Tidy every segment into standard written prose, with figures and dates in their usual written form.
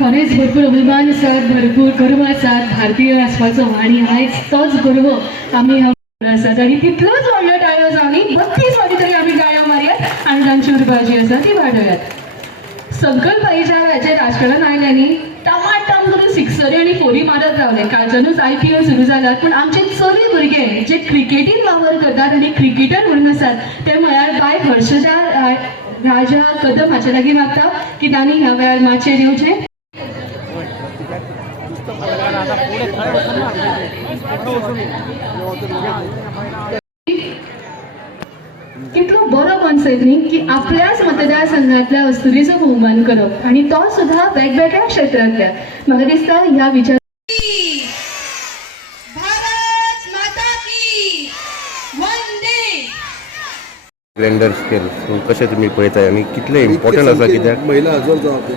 खरेंच भरपूर अभिमान आसात, भरपूर गर्व आसात भारतीय आसपाचो आणि आयज तोच गर्व आमी आसात आणि तितलोच व्हडलो टाळयो आमी 32 फावटी तरी आमी टाळयो मारयात आणि तांची उर्बा जी आसा ती वाडोवयात. संकल्प भाईच्या वेळाचेर राजकारणान आयल्यांनी टमाटम करून सिक्सरी आणि फोरी मारत रावले. कालच्यानूच IPL सुरू जाल्यात, पण आमचे चली भुरगे जे क्रिकेटीन वावर करतात आणि क्रिकेटर म्हणून आसात ते म्हळ्यार बाय हर्षदा राजा कदम हाचे लागीं मागता की तांणी ह्या वेळार माचयेर येवचें. कितलो बरो कॉन्सेप्ट न्ही की आपल्याच मतदारसंघातल्या वस्तुरीचो भोवमान करप आणि तो सुद्धा वेगवेगळ्या क्षेत्रांतल्या. म्हाका दिसता ह्या विचार ग्रँडर स्केल कशें तुमी पळयताय आनी कितले इम्पॉर्टंट आसा कित्याक महिला हजर जावप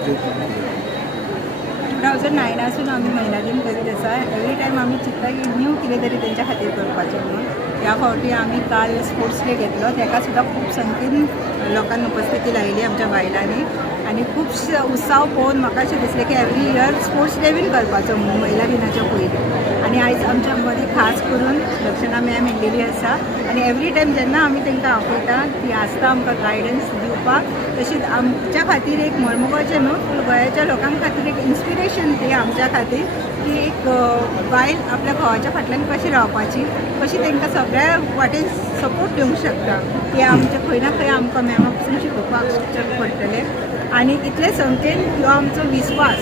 2009 आमी महिला दिन करीत आसा. एवरी टायम आमी चिंतता की न्यू कितें तरी तेंच्या खातीर करपाचें म्हणून. ह्या फावटी आमी काल स्पोर्ट्स डे घेतलो, ताका सुद्दां खूब संख्येन लोकांनी उपस्थिती लायली आमच्या बायलांनी आनी खूब उत्साव पळोवन म्हाका अशें दिसलें की एवरी इयर स्पोर्ट्स डे बीन करपाचो म्हणून महिला दिनाच्या पयलीं. आनी आयज आमच्या मदीं खास करून दक्षिणा मॅम येयल्लेली आसा आनी एवरी टायम जेन्ना आमी तांकां आपयता ती आसता आमकां गायडन्स दिवपाक. तशीच आमच्या खातीर एक मळमोगाचें न्हू पूण गोंयच्या लोकां खातीर एक इन्स्पिरेशन ती आमच्या खातीर की एक बायल आपल्या घोवाच्या फाटल्यान कशी रावपाची, कशी तांकां सगळ्या वाटेन सपोर्ट दिवंक शकता की आमचे खंय ना खंय आमकां मॅमा पसून शिकोवपाक पडटलें. आनी इतले संख्येन ह्यो आमचो विस्वास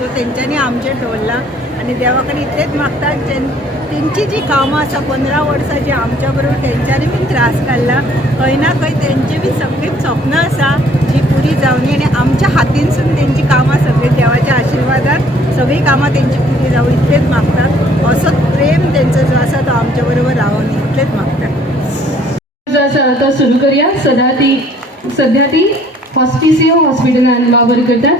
जो तेंच्यांनी आमचेर दवरला आनी देवा कडेन इतलेंच मागतात तेंची जी कामां आसा 15 वर्सां जी आमच्या बरोबर तेंच्यांनी बीन त्रास काडला, खंय ना खंय तेंची बी सगळी स्वप्नां आसा जी पुरी जावनी आनी आमच्या हातीनसून तेंची कामां सगळी देवाच्या आशिर्वादान सगळी कामां तेंची पुरी जावं इतलेंच मागतात. असोच प्रेम तेंचो जो आसा तो आमच्या बरोबर रावून इतलेंच मागतात. जो आसा तो सुरू करूया. सध्या ती हॉस्पिसियो हॉस्पिटलान वावर करतात.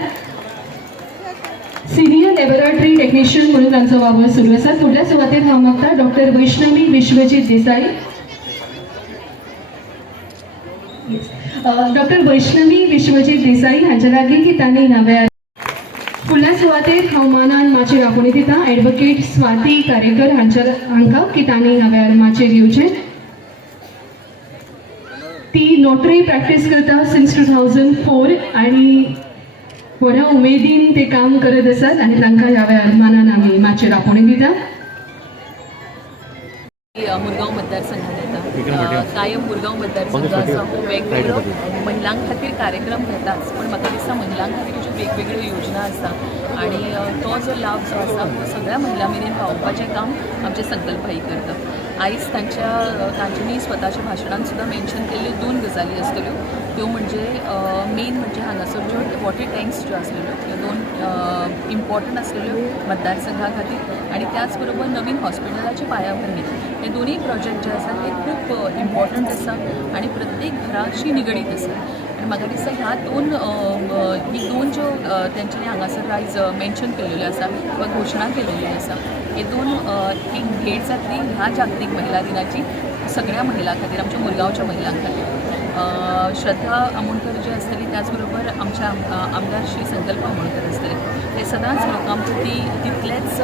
सिनियर लॅबोरेटरी टेक्निशियन म्हणून तांचो वावर सुरू आसा. फुडल्या सुवातेर हांव मागता डॉक्टर वैष्णवी विश्वजीत देसाई. डॉक्टर वैष्णवी विश्वजीत देसाई हांच्या लागीं की तांणी ह्या वेळार. फुडल्या सुवातेर हांव मानान माचयेर आपोवणी दिता एडवोकेट स्वाती कारेकर हांकां की तांणी ह्या वेळार माचयेर येवचें. ती नोटरी प्रॅक्टीस करता सिन्स 2004 आणि बऱ्या उमेदीन ते काम करत आसात आणि तांकां ह्या वेळार मानान आमी माचयेर आपोवणी दिता. मुरगांव मतदारसंघात येता. कायम मुरगांव मतदारसंघ आसा हो वेगवेगळो महिलां खातीर कार्यक्रम घेताच, पण म्हाका दिसता महिलां खातीर ज्यो वेगवेगळ्यो योजना आसा आणि तो जो लाभ जो आसा तो सगळ्या महिलां मेरेन पावोवपाचें काम आमचे संकल्प भाई करता. आयज तांच्यांनी स्वताच्या भाशणान सुद्दां मेन्शन केल्ल्यो 2 गजाली आसतल्यो. त्यो म्हणजे मेन म्हणजे हांगासर ज्यो वॉटर टँक्स ज्यो आसलेल्यो त्यो 2 इम्पॉर्टंट आसलेल्यो मतदारसंघा खातीर आणि त्याच बरोबर नवीन हॉस्पिटलाची पायाभरणी. हे दोनूय प्रोजेक्ट जे आसा ते खूब इम्पॉर्टंट आसा आणि प्रत्येक घराशी निगडीत आसा. आणि म्हाका दिसता ह्या दोन ज्यो तेंच्यांनी हांगासर आयज मेन्शन केल्ल्यो आसा किंवा घोशणा केल्ली आसा हे 2 एक भेट जातली ह्या जागतीक महिला दिनाची सगळ्या महिलां खातीर, आमच्या मुरगांवच्या महिलां खातीर. श्रद्धा आमोणकर जे आसतली त्याचबरोबर आमच्या आमदार श्री संकल्प आमोणकर आसतले हे सदांच लोकां प्रती तितलेच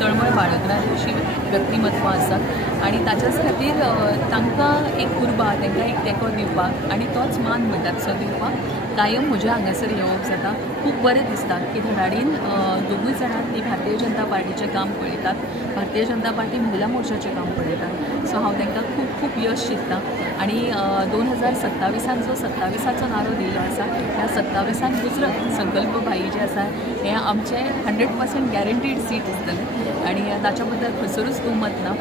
तळमळ बाळगणारी अशी व्यक्तिमत्व आसात आणि ताच्याच खातीर तांकां एक उर्बा तांकां एक तेंको दिवपाक आणि तोच मान म्हणटा तसो दिवपाक कायम म्हज्या हांगासर येवप जाता. खूब बरें दिसता की धडाडीन दोगूय जाणां ती भारतीय जनता पार्टीचें काम पळयतात, भारतीय जनता पार्टी महिला मोर्चाचें काम पळयतात. सो हांव तांकां खूब खूब यश चिंत्तां आणि 2027 जो 27 नारो दिल्लो आसा ह्या 27 दुसरं संकल्प भाई जे आसा हे आमचें 100% गॅरंटीड सीट आसतलें आणि ताच्या बद्दल खंयसरूच दुमत ना.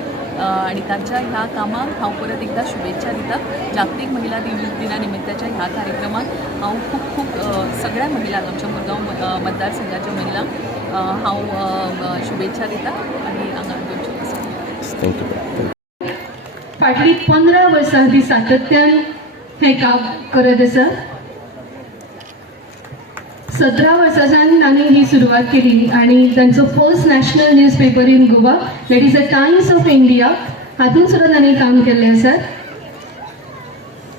आणि तांच्या ह्या कामाक हांव परत एकदा शुभेच्छा दिता. जागतीक महिला दिना निमित्ताच्या ह्या कार्यक्रमात हांव खूब सगळ्या महिलांक आमच्या मुरगांव मतदारसंघाच्या महिलांक हांव शुभेच्छा दिता आणि हांगा घेवचें. थँक्यू. फाटली 15 वर्सां ती सातत्यान हें काम करत आसा. 17 वर्सांच्यान तांणी ही सुरवात केली आणि तांचो first national news paper in Goa that is the Times of India हातून सुद्दां तांणी काम केल्लें आसा.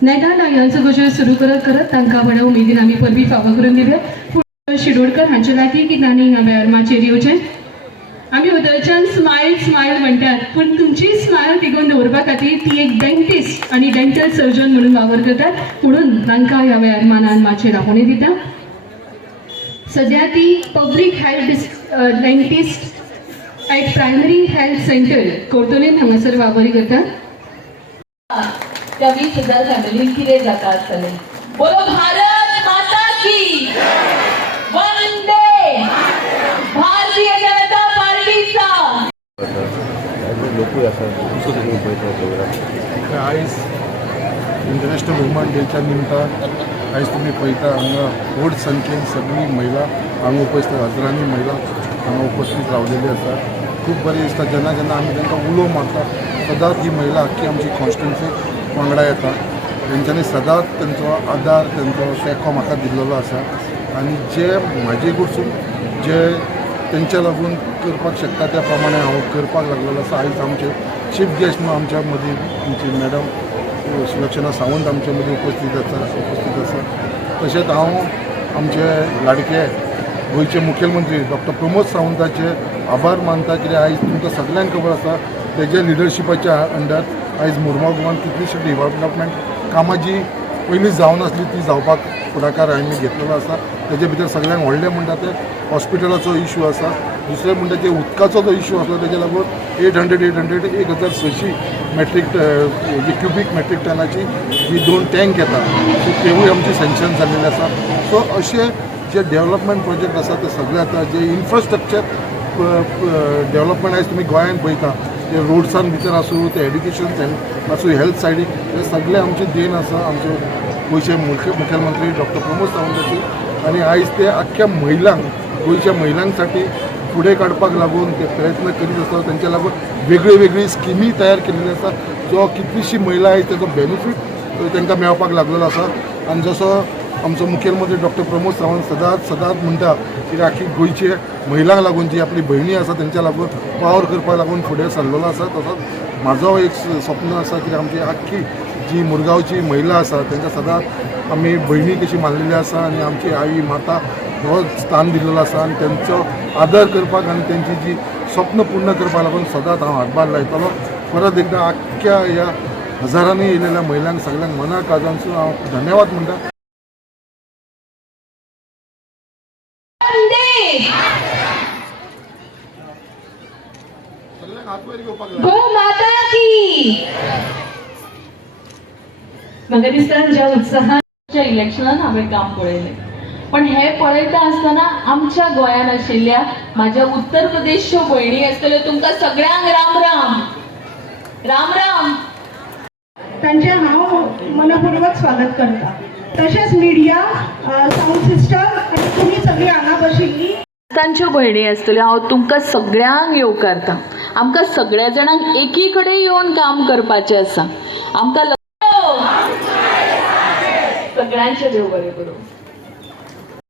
नेटान ह्यांचो गोश्यो सुरू करत तांकां बऱ्या उमेदीन आमी परबी फावो करून दिल्या. शिरोडकर हांचे लागीं की तांणी ह्या वेळार माचयेर येवचें. आमी उदयच्यान स्मायल स्मायल म्हणटात, पूण तुमची स्मायल तिगोवन दवरपा खातीर ती एक डेंटिस्ट आनी डेंटल सर्जन म्हणून वावर करतात, म्हणून तांकां ह्या वेळार मानान माचयेर आपोवणी दिता. सद्या ती public health dentist at primary health centre कोर्तोलेन हांगासर वावरी करतात. त्या 20,000 फॅमिलीन कितें जाता आसतलें. बोलो भारत माता की वंदे भारतीय जनता पार्टीचा. लोकूय आसा कशें तुमी पळयता प्रोग्राम. आयज इंटरनॅशनल वुमन डेच्या निमतान आयज तुमी पळयता हांगा व्हड संख्येन सगळी महिला हांगा उपस्थित, हजारांनी महिला हांगा उपस्थित रावलेली आसा. खूब बरें दिसता जेन्ना जेन्ना आमी तांकां उलो मारता सदांच ही महिला आख्खी आमची कॉन्स्टिट्युन्सी वांगडा येता. तेंच्यांनी सदांच तेंचो आदार तेंचो तेंको म्हाका दिल्लो आसा आनी जे म्हाजे कडसून जे तेंच्या लागून करपाक शकता त्या प्रमाणे हांव करपाक लागलेलो आसा. आयज आमचे चीफ गेस्ट म्हणून आमच्या मदीं आमची मॅडम सुलक्षणा सावंत आमचे मदीं उपस्थित आसा. तशेंच हांव आमचे लाडके गोंयचे मुखेलमंत्री डॉक्टर प्रमोद सावंताचे आभार मानता, कित्याक आयज तुमकां सगळ्यांक खबर आसा तेज्या लिडरशिपाच्या अंडर आयज मुरगांव गोवान कितलीशीं डेव्हलपमेंट कामां जी पयलीं जावनासली ती जावपाक फुडाकार आमी घेतलेलो आसा. तेजे भितर सगळ्यांक व्हडलें म्हणटा तें हॉस्पिटलाचो इशू आसा. दुसरें म्हणटा तें उदकाचो जो इशू आसलो तेजे लागून 1,600 मेट्रीक क्युबीक मेट्रीक टनाची जी 2 टँक येता सो तेवूय आमची सँक्शन जाल्लेली आसा. सो अशे जे डेव्हलपमेंट प्रोजेक्ट आसा ते सगळे आतां जे इन्फ्रास्ट्रक्चर डेव्हलपमेंट आयज तुमी गोंयांत पळयता ते रोड्सान भितर आसूं ते एड्युकेशन आसूं हेल्थ सायडीक हे सगळे आमचे देण आसा आमचे गोंयचे मुखेलमंत्री डॉक्टर प्रमोद सावंताची. आनी आयज ते आख्ख्या महिलांक गोंयच्या महिलांक फुडें काडपाक लागून ते प्रयत्न करीत आसा. तेंच्या लागून वेगळी स्किमी तयार केल्ली आसा जो कितलीशीं महिला आयज तेजो बेनिफीट तांकां मेळपाक लागलेलो आसा. आनी जसो आमचो मुखेलमंत्री डॉक्टर प्रमोद सावंत सदांच म्हणटा की आख्खी गोंयचे महिलांक लागून जी आपली भयणी आसा तेंच्या लागून पावर करपाक लागून फुडें सरलेलो आसा. तसोच म्हाजो एक स्वप्न आसा की आमची आख्खी जी मुरगांवची महिला आसा तांकां सदांच आमी भयणी कशी मानलेली आसा आनी आमची आई माता हो स्थान दिल्लो आसा आनी तेंचो आदर करपाक आनी तेंची जी स्वप्न पूर्ण करपाक लागून सदांच हांव हातभार लायतलो. परत एकदां आख्ख्या ह्या हजारांनी येयलेल्या महिलांक सगळ्यांक मना काळजांसून हांव धन्यवाद म्हणटा. गो माता की. म्हाका दिसता ज्या उत्साहान इलेक्शनान हांवें काम पळयलें, पण हे पळयता आसतना आमच्या गोंयांत आशिल्ल्या म्हाज्या उत्तर प्रदेशच्यो भयणी आसतल्यो तुमकां सगळ्यांक राम राम राम राम. त्यांचे हांव मनपूर्वक स्वागत करता. तशेंच मिडिया साऊंड सिस्टम आनी तुमी सगळीं हांगा बशिल्लीं तांच्यो भयणी आसतल्यो हांव तुमकां सगळ्यांक येवकारतां. आमकां सगळ्या जाणांक एकी कडेन येवन काम करपाचें आसा. आमकां सगळ्यांचें देव बरें करूं.